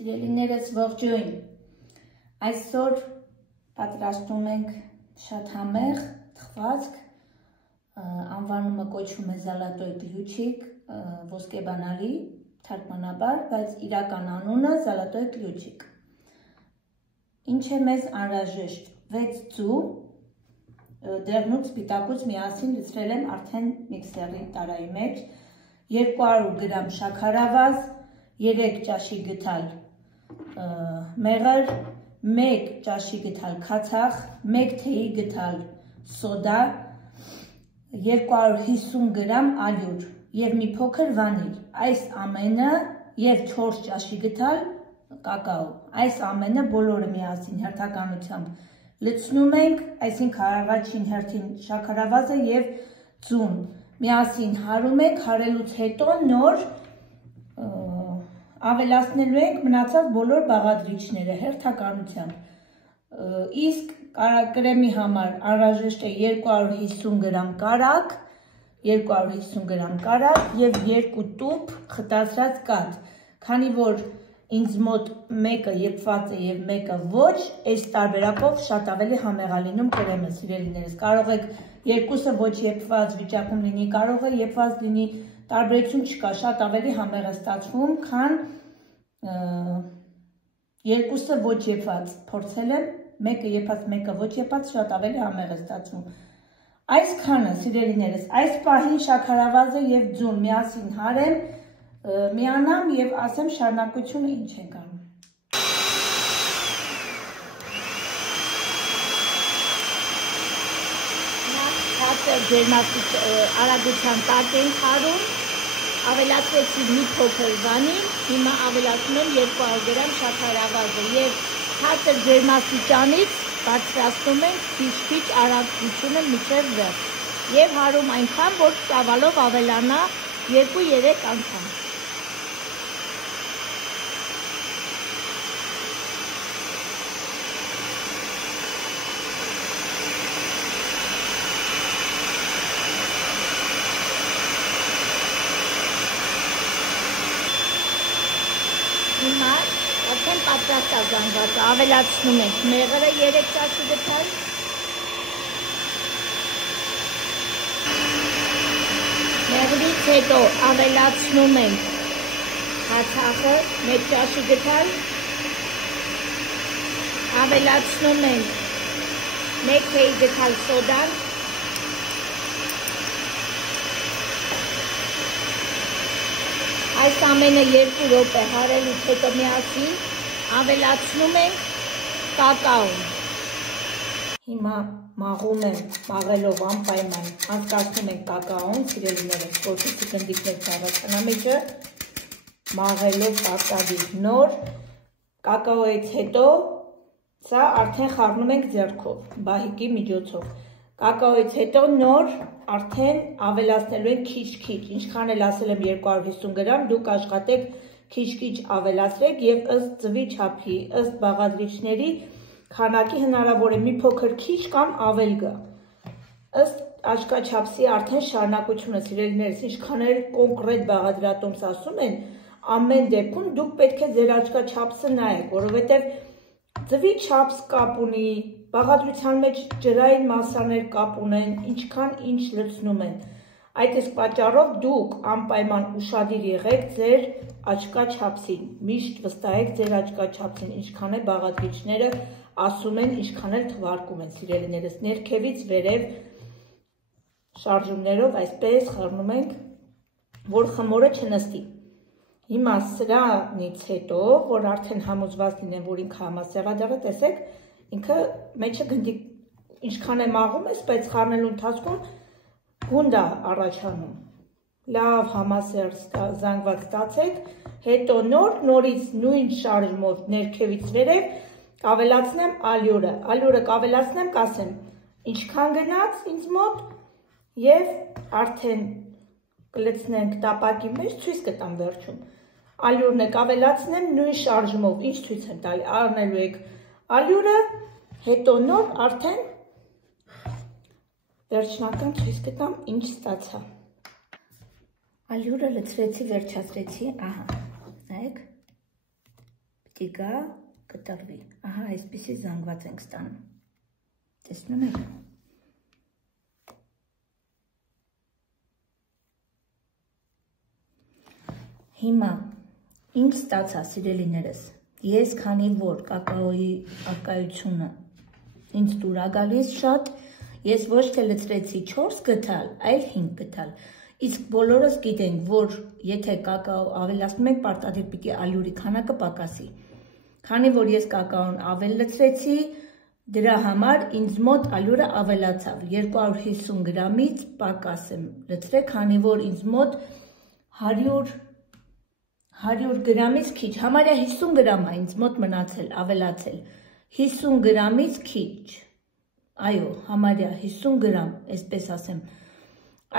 Սիրելիներս ողջույն, այսօր պատրաստում ենք շատ համեղ թխվածք, անվանումը կոչվում է Զալատոյ կլյուչիկ, ոսկեբանալի թարգմանաբար, բայց իրական անունը Զալատոյ կլյուչիկ։ Ինչ է մեզ անհրաժեշտ 6 ձու, դեղնուց սպիտակուց միասին լցրել եմ արդեն միքսերի տարայի մեջ, 200 գրամ շաքարավազ, 3 ճաշի գդալ մեղր, 1 ճաշի գդալ քացախ, 1 թեյի գդալ սոդա, 250 գրամ ալյուր և մի փոքր վանիլ, այս ամենը և 4 ճաշի գդալ կակաո, այս ամենը բոլորը միասին հերթականությամբ լցնում ենք, այսինքն առաջին հերթին շաքարավազը և ձուն միասին հարում ենք, հարելուց հետո նոր ավելացնելու ենք մնացած բոլոր բաղադրիչները հերթականությամբ, իսկ կրեմի համար անհրաժեշտ է 250 գրամ կարագ, 250 գրամ կարագ և 2 տուփ խտացրած կաթ, քանի որ ինձ մոտ մեկը եփված է և մեկը ոչ, այս տարբերակով շատ ավելի համեղ է լինում կրեմը, սիրելիներս, կարող եք երկուսը ոչ եփված վիճակում լինի, կարող է եփված լինի, տարբերություն չկա, շատ ավելի համեղ է ստացվում, քան երկուսը ոչ եփված, փորձել եմ, մեկը եփած, մեկը ոչ եփած, շատ ավելի համեղ է ստացվում։ Այսքանը, սիրելիներս, այս պահին շաքարավազը և ձուն միասին հարեմ, միանամ և ասեմ շարունակությունը ինչ ենք անում։ Արագության տակ ենք հարում, ավելացրեցի մի փոքր վանիլ, հիմա ավելացնում եմ 200 գրամ շաքարավազը և ցածր ջերմաստիճանից բարձրացնում ենք քիչ-քիչ արագությունը մինչև վերջ և հարում այնքան, որ ծավալով ավելանա 2-3 անգամ։ Հիմա արդեն պատրաստ է զանգվածը, ավելացնում ենք մեղրը 3 ճաշի գդալ, մեղրից հետո ավելացնում ենք քացախը 1 ճաշի գդալ, ավելացնում ենք 1 թեյի գդալ սոդան, այս ամենը 2 րոպե հարելուց հետո միասին ավելացնում ենք կակաոն։ Հիմա մաղում եմ, մաղելով անպայման, անցկացնում ենք կակաոն, սիրելիներս, որպեսզի գնդիկներ չառաջանա մեջը, մաղելով պարտադիր նոր, կակաոյից հետո սա արդեն խառնում ենք ձեռքով, բահիկի միջոցով, կակաոյից հետո նոր արդեն ավելացնելու ենք քիչ-քիչ, ինչքան էլ ասել եմ 250 գրամ, դուք աշխատեք քիչ-քիչ ավելացրեք և ըստ ձվի չափի, ըստ բաղադրիչների քանակի հնարավոր է մի փոքր քիչ կամ ավել գա, ըստ աչքաչափսի արդեն շարունակությունը, սիրելիներս, ինչքան էլ կոնկրետ բաղադրատոմս ասում են, ամեն դեպքում դուք պետք է ձեր աչքաչափսը նայեք, որովհետև ձվի չափս կապ ունի, բաղադրության մեջ ջրային մասաներ կապ ունեն, ինչքան ինչ լցնում են, այդ իսկ պատճառով դուք անպայման ուշադիր եղեք ձեր աչքաչափսին, միշտ վստահեք ձեր աչքաչափսին, ինչքան է բաղադրիչները ասում են, ինչքան էլ թվարկում են, սիրելիներս, ներքևից վերև շարժումներով այսպես խառնում ենք, որ խմորը չնստի։ Հիմա սրանից հետո, որ արդեն համոզված լինեմ, որ ինքը համասեղադեղը, տեսեք, ինքը մեջը գնդիկ, ինչքան է մաղում ես, բայց խառնելու ընթացքում գունդ է առաջանում, լավ համասեր զանգված ստացեք, հետո նորից նույն շարժումով ներքևից վերև կավելացնեմ ալյուրը կավելացնեմ, կասեմ, ինչքան գնաց ինձ մոտ և արդեն կլցնենք տապակի մեջ, ցույց կտամ վերջում, ալյուրն եք ավելացնեմ նույն շարժումով, ինչ ցույց եմ տալի, առնելու եք ալյուրը, հետո նոր արդեն վերջնական ցույց կտամ ինչ ստացա։ Ալյուրը լցրեցի, վերջացրեցի, ահա, նայեք, պիտի գա կտրվի, ահա այսպիսի զանգված ենք ստանում, տեսնում եք, հիմա ինչ ստացա սիրելիներս, ես քանի որ կակաոյի արկայությունը ինձ դուր է գալիս շատ, ես ոչ թե լցրեցի 4 գթալ, այլ 5 գթալ, իսկ բոլորս գիտենք, որ եթե կակաո ավելացնում ենք, պարտադիր պիտի ալյուրի քանակը պակասի, քանի որ ես կակաոն ավել լցրեցի, դրա համար ինձ մոտ ալյուրը ավելացավ, 250 գրամից պակաս եմ լցրել, քանի որ ինձ մոտ 100 գրամից քիչ, համարյա 50 գրամ է ինձ մոտ մնացել, ավելացել, 50 գրամից քիչ, այո, համարյա 50 գրամ, այսպես ասեմ,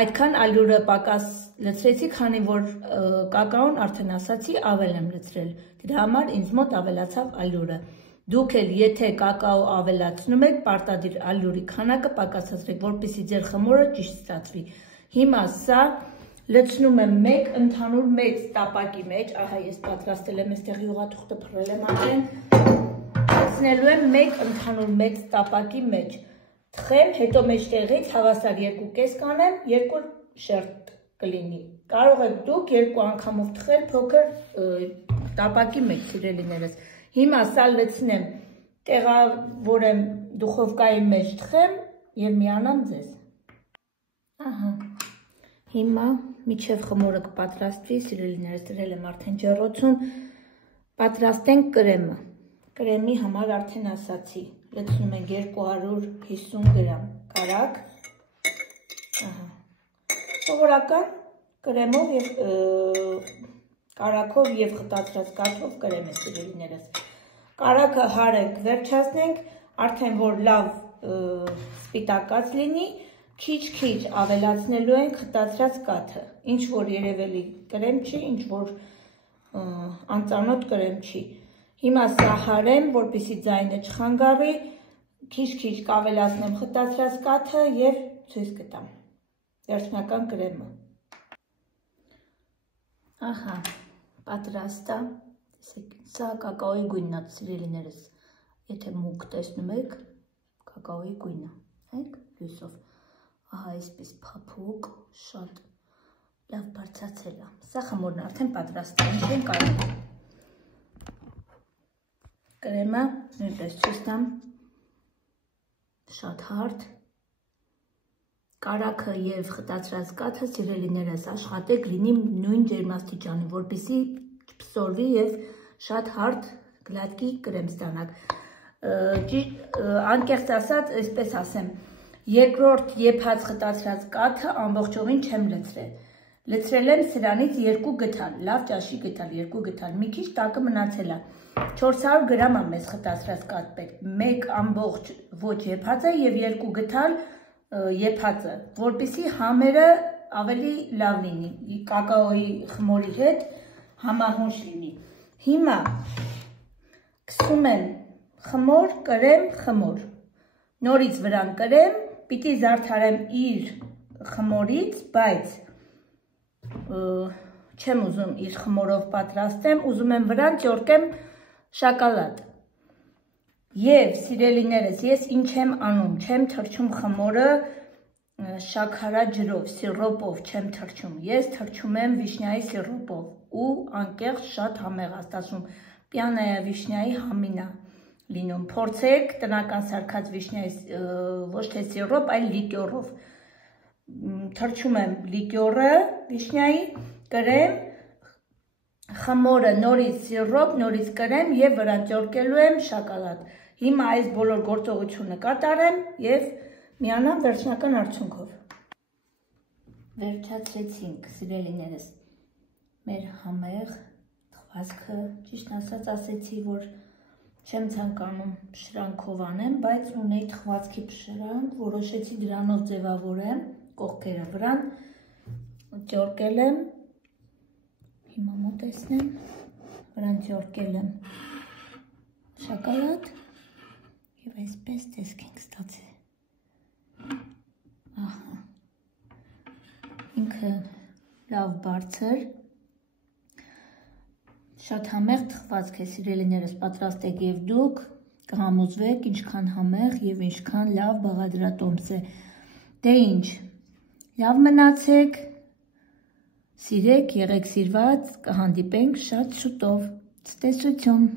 այդքան ալյուրը պակաս լցրեցի, քանի որ կակաոն արդեն ասացի ավել եմ լցրել, դրա համար ինձ մոտ ավելացավ ալյուրը, դուք էլ եթե կակաո ավելացնում եք, պարտադիր ալյուրի քանակը պակասացրեք, որպեսզի ձեր խմորը ճիշտ ստացվի, հիմա սա լցնում եմ մեկ ընդհանուր մեծ տապակի մեջ, ահա ես պատրաստել եմ, այստեղ յուղաթուղթը փռել եմ արդեն, լցնելու եմ մեկ ընդհանուր մեծ տապակի մեջ, թխեմ, հետո մեջտեղից հավասար 2,5 կանեմ, 2 շերտ կլինի, կարող եք դուք 2 անգամով թխել փոքր տապակի մեջ, սիրելիներս, հիմա սա լցնեմ, տեղավորեմ դուխովկայի մեջ թխեմ և միանամ ձեզ, ահա, հիմա միջև խմորը կպատրաստվի, սիրելիներս դրել եմ արդեն ջեռոցում, պատրաստենք կրեմը, կրեմի համար արդեն ասացի, լցնում ենք 250 գրամ կարակ, սովորական կրեմով և կարակով և խտացրած կաթով կրեմ է սիրելիներս, կարակը հարենք վերջացնենք, արդեն որ լավ սպիտակած լինի, քիչ-քիչ ավելացնելու ենք խտացրած կաթը, ինչ որ երևելի կրեմ չի, ինչ որ անծանոթ կրեմ չի, հիմա սա հարեմ, որպեսզի ձայնը չխանգարի, քիչ-քիչ կավելացնեմ խտացրած կաթը և ցույց կտամ, վերջնական կրեմը, ահա, պատրաստ է, սա կակաոյի գույնն է սիրելիներս, եթե մուգ տեսնում եք, կակաոյի գույնը, հենք լույսով, ահա այսպես փափուկ, շատ լավ բարձրացել է, սա խմորն արդեն պատրաստ է, ինչ ենք արել, կրեմը նույնպես ցույց տամ, շատ հարթ, կարակը և խտացրած կաթը սիրելիներս աշխատեք լինի նույն ջերմաստիճանի, որպեսզի չփսորվի և շատ հարթ գլատկի կրեմ ստանաք, անկեղծ ասած, այսպես ասեմ, երկրորդ եփած խտացրած կաթը ամբողջովին չեմ լցրել, լցրել եմ սրանից 2 գթալ, լավ ճաշի գթալ, 2 գթալ, մի քիչ տակը մնացել է, 400 գրամ է մեզ խտացրած կաթ պետք, 1 ամբողջ ոչ եփածը և 2 գթալ եփածը, որպեսզի համերը ավելի լավ լինի, կակաոյի խմորի հետ համահունչ լինի, հիմա կսում եմ խմոր, կրեմ, խմոր, նորից վրան կրեմ, պիտի զարդարեմ իր խմորից, բայց չեմ ուզում իր խմորով պատրաստեմ, ուզում եմ վրան ճորկեմ շակալատ և սիրելիներս, ես ինչ եմ անում, չեմ թրջում խմորը շաքարաջրով, սիրոպով չեմ թրջում, ես թրջում եմ վիշնյայի սիրոպով ու անկեղծ շատ համեղ է ստացվում, պիանայա վիշնյայի համին է լինում, փորձեք տնական սարքած վիշնյայի ոչ թե սիրոպ, այլ լիկյորով, թրջում եմ լիկյորը վիշնյայի, կրեմ, խմորը նորից սիրոպ, նորից կրեմ և վրան ճորկելու եմ շակալատ, հիմա այս բոլոր գործողությունը կատարեմ և միանամ վերջնական արդյունքով, վերջացրեցինք սիրելիներս, մեր համեղ թխվածքը, ճիշտ ասած ասեցի, որ չեմ ցանկանում շրանքով անեմ, բայց ունեի թխվածքի շրանք, որոշեցի դրանով ձևավորեմ կողքերը վրան, ճորկել եմ, հիմա մոտեցնեմ, վրան ճորկել եմ շակալատ և այսպես տեսք ենք ստացել, ահա, ինքը լավ բարձր, Շատ համեղ թխվածք է, սիրելիներս, պատրաստեք եւ դուք կհամոզվեք ինչքան համեղ եւ ինչքան լավ բաղադրատոմս է։ Դե ինչ, լավ մնացեք, սիրեք, եղեք սիրված, կհանդիպենք շատ շուտով։ Ցտեսություն։